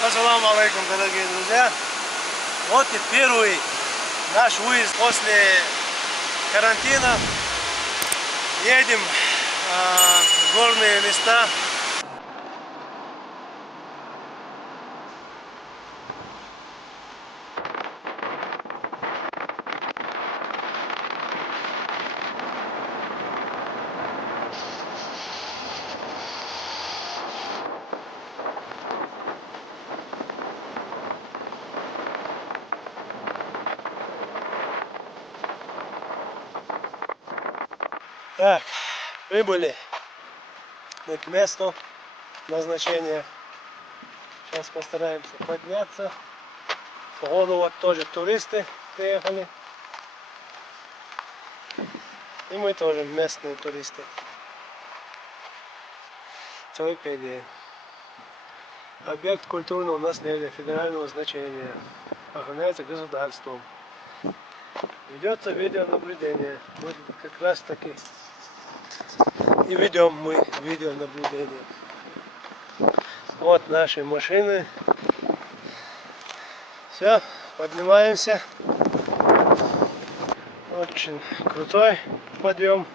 Ассаламу алейкум, дорогие друзья. Вот и первый наш выезд после карантина. Едем в горные места. Так, прибыли мы к месту назначения. Сейчас постараемся подняться. Походу вот тоже туристы приехали. И мы тоже местные туристы. Только идея. Объект культурного наследия федерального значения. Охраняется государством. Ведется видеонаблюдение. Вот как раз таки и ведем мы видеонаблюдение. Вот наши машины. Все, поднимаемся. Очень крутой подъем.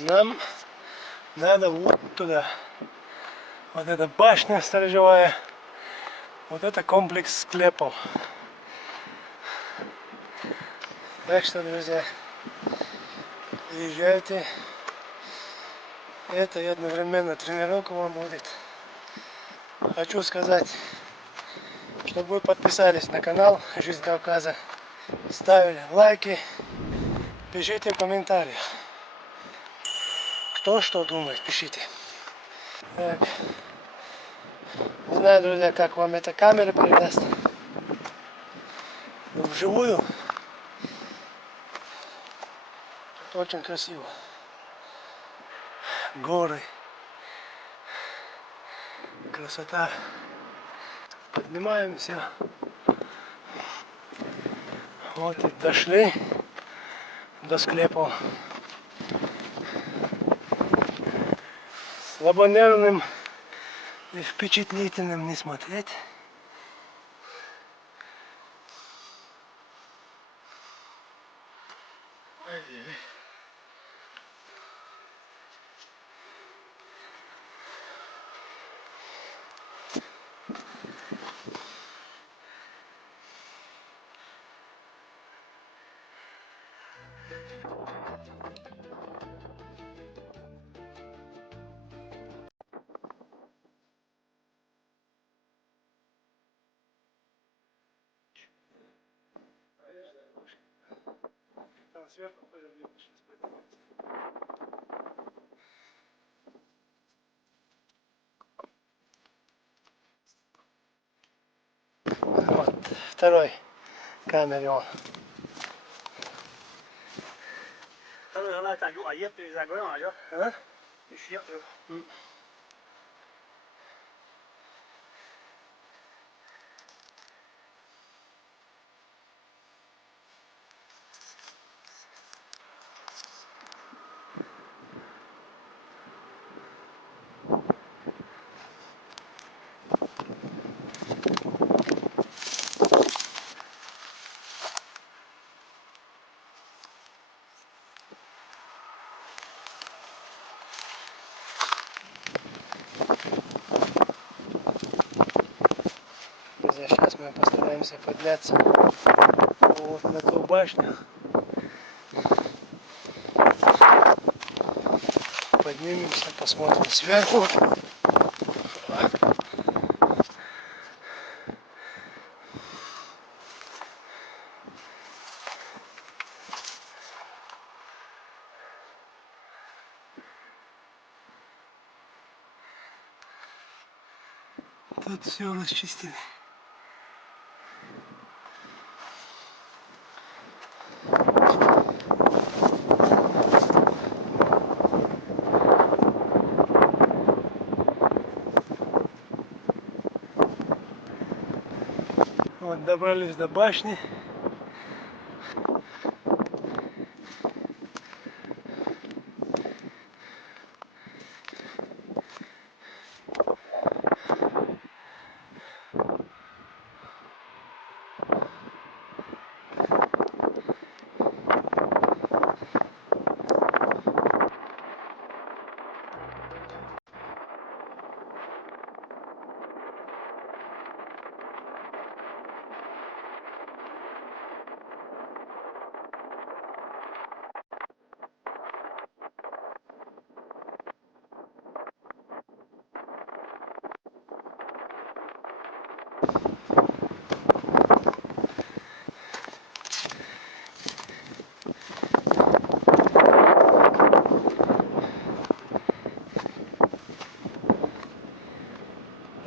Нам надо вот туда. Вот эта башня сторожевая. Вот это комплекс склепов. Так что, друзья, приезжайте. Это и одновременно тренировка вам будет. Хочу сказать, чтобы вы подписались на канал Жизнь Кавказа, ставили лайки, пишите в комментариях. Кто что думает, пишите. Так. Не знаю, друзья, как вам эта камера передаст. Но вживую тут очень красиво. Горы. Красота. Поднимаемся. Вот и дошли до склепов. Слабонервным и впечатлительным не смотреть. Сверху видно, сейчас поднимется. Вот второй камере. А? Друзья, сейчас мы постараемся подняться вот на ту башню. Поднимемся, посмотрим сверху. Тут все расчистили. Вот добрались до башни.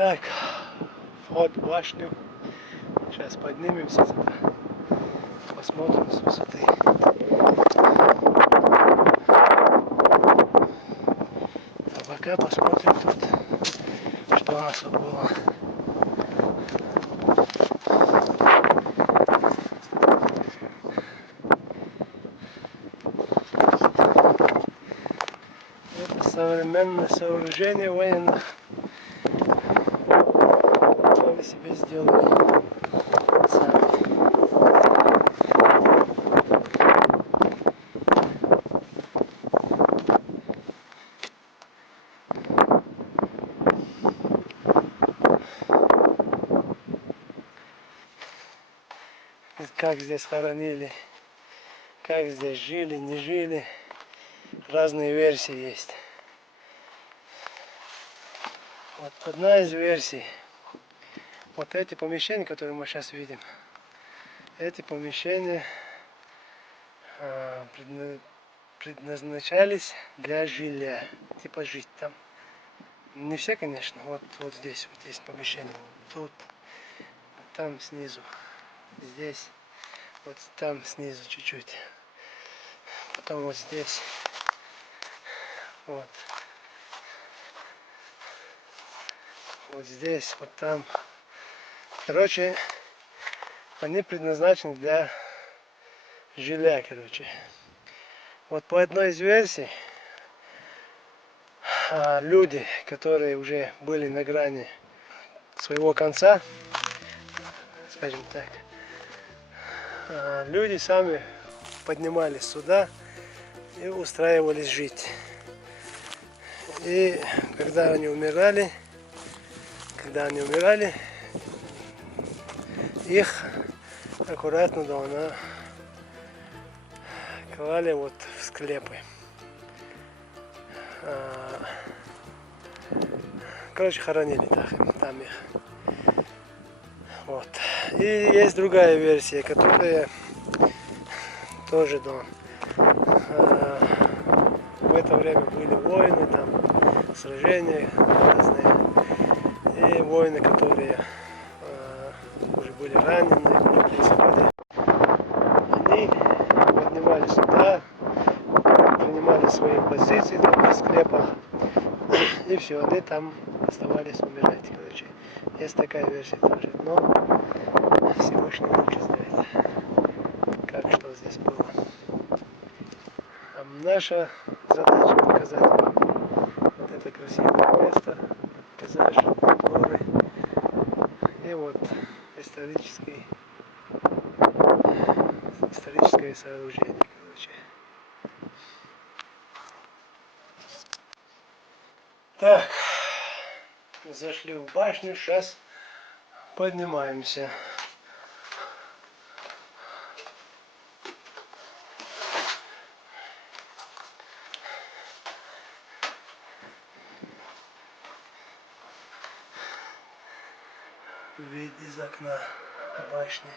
Так, вход в башню. Сейчас поднимемся сюда. Посмотрим с высоты. А пока посмотрим тут, что у нас было. Это современное сооружение военных. Сами себе сделали. Сами. Как здесь хоронили, как здесь жили, не жили. Разные версии есть. Вот одна из версий. Вот эти помещения, которые мы сейчас видим, эти помещения предназначались для жилья, типа жить там. Не все, конечно, вот здесь вот есть помещение, тут, там снизу, здесь, вот там снизу чуть-чуть, потом вот здесь, вот здесь, вот там. Короче, они предназначены для жилья, короче. Вот по одной из версий, люди, которые уже были на грани своего конца, скажем так, люди сами поднимались сюда и устраивались жить. И когда они умирали, их аккуратно клали вот в склепы. Короче, хоронили там их. Вот. И есть другая версия, которая тоже в это время были войны, там сражения разные. И воины, которые уже были ранены, уже в исходе, они поднимались сюда, принимали свои позиции там на склепах, и все, они там оставались умирать. Короче, есть такая версия тоже, но Всевышний лучше знает, как что здесь было. А наша задача показать вам вот это красивое место, пейзаж, горы и вот историческое сооружение, короче. Так, зашли в башню, сейчас поднимаемся. Вид из окна башни.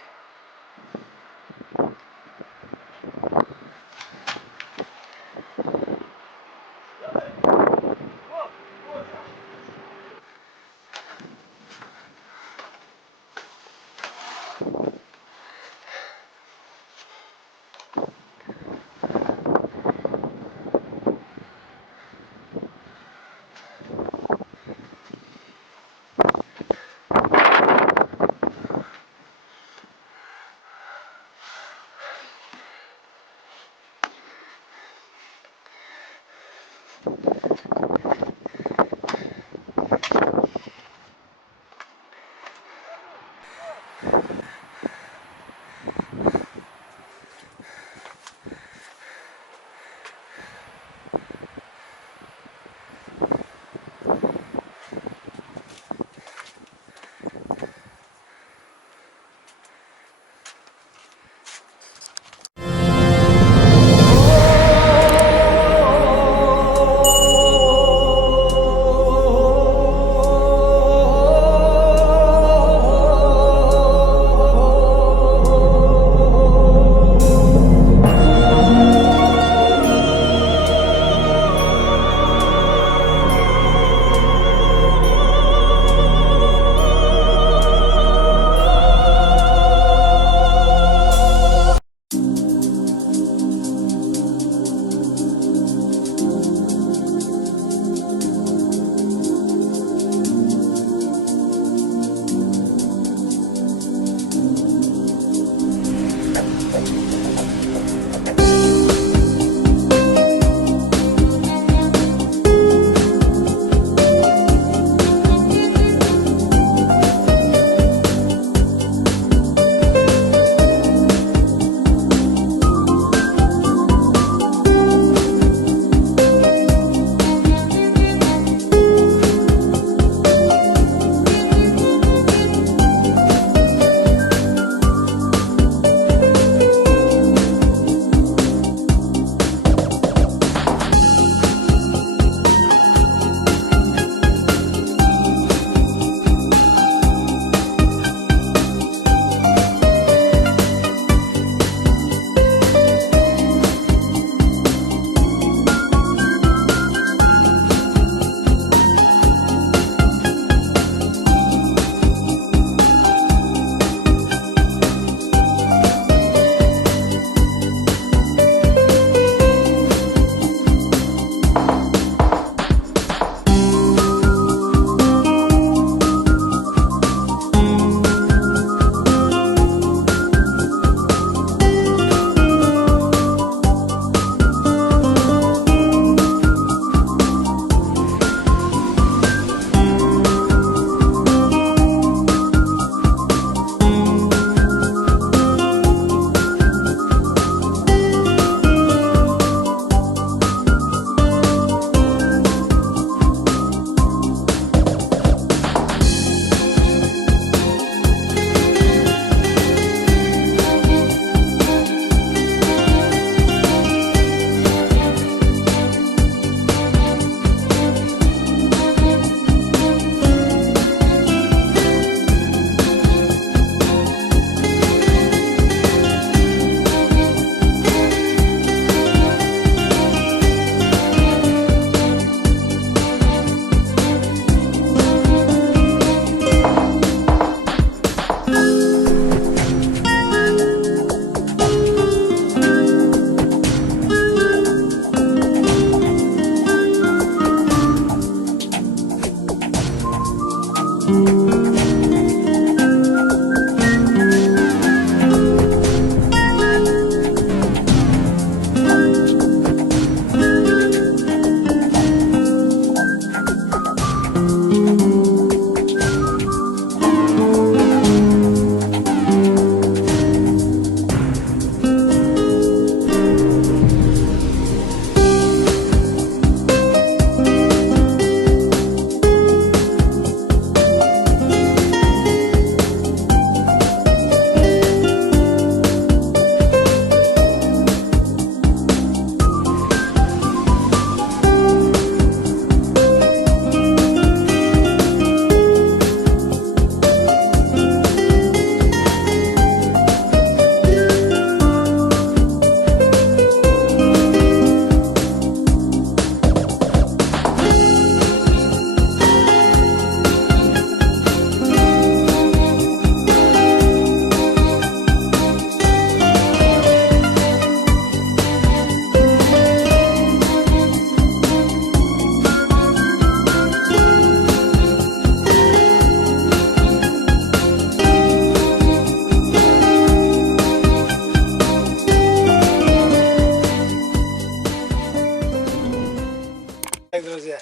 друзья,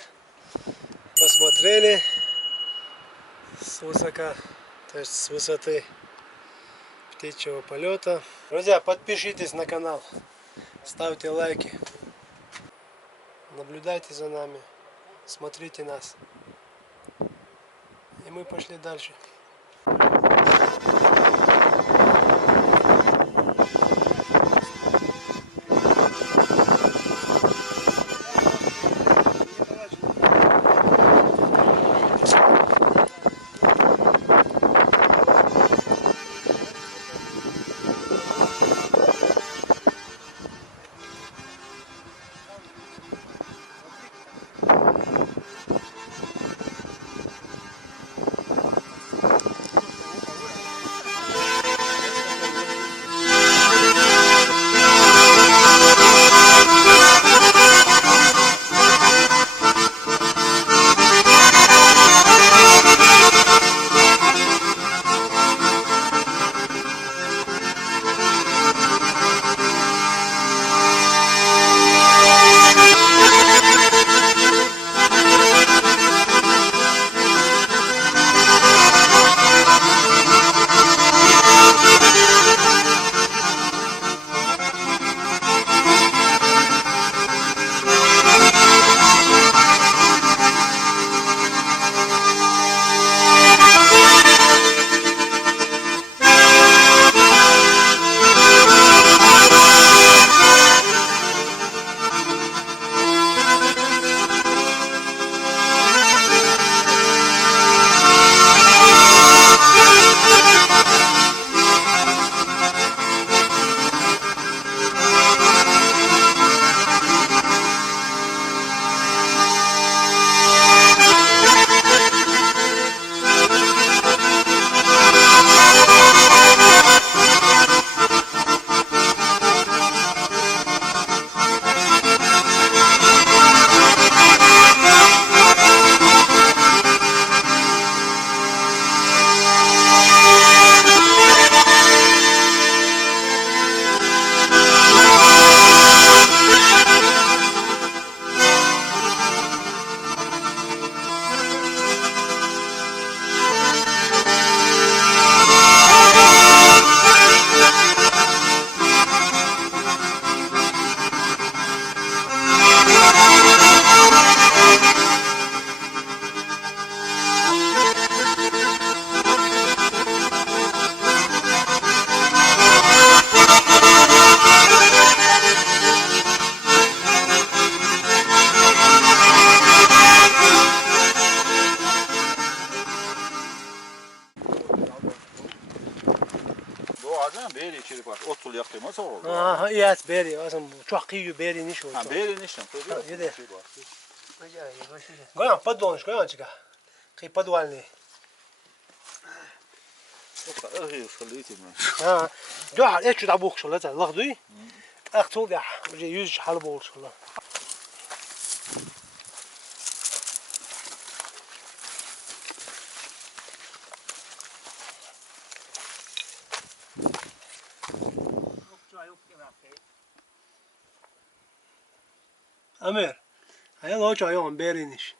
посмотрели с высока, то есть с высоты птичьего полета. Друзья, подпишитесь на канал, ставьте лайки, наблюдайте за нами, смотрите нас. И мы пошли дальше. Beri çirip otul yaktığıma sağ oldu. Aha, evet, beri. Aslında çok iyi beri niş oldu. Ha beri nişan. Yedi. Goyan, подонок, goyan çıka. Kıy подвальный. اخي خليتي ما. Ha, دوح ايش تعبوك شو لازم واخدوي. اخذوا ده، وجي يوز حلب وول شو لا. Amir, هيا لو جايون بيرينش.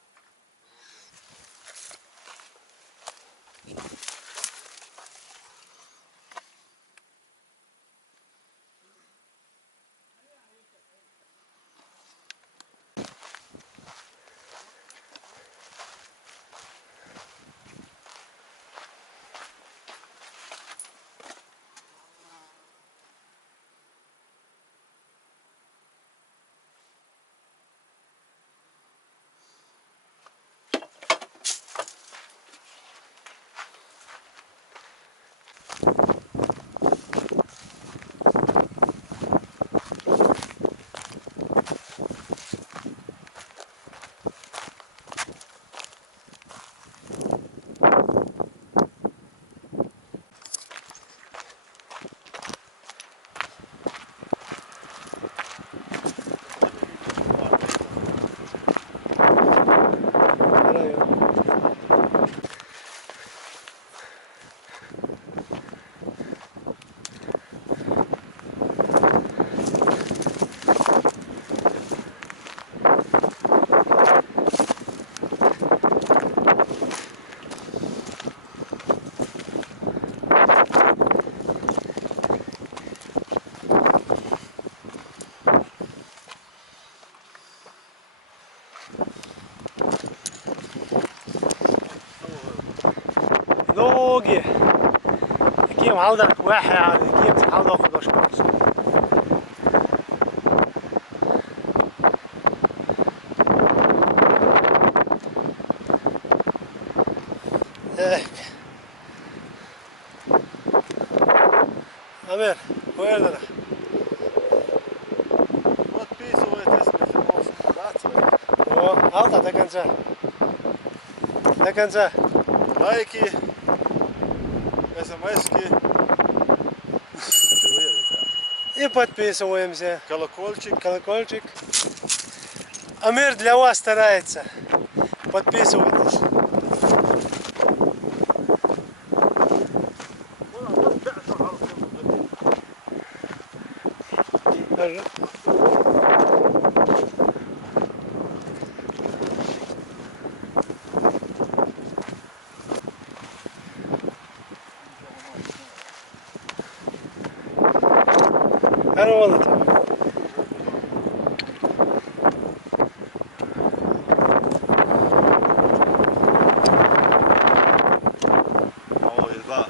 فوقي كيم هالدك واحد يعني كيم تحاول خدوش كورس Амир, повернена. Підписуйтесь, рекомендації. О, алта до конца. До конца. Лайки, смски. И подписываемся. Колокольчик. Колокольчик. Амир для вас старается. Подписывайтесь. Даже. Здорово, Ой, да.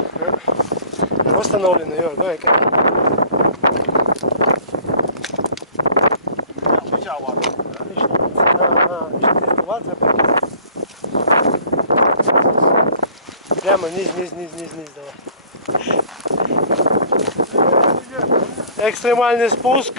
Восстановлено, йо, давай. Прямо низ, давай. Экстремальный спуск.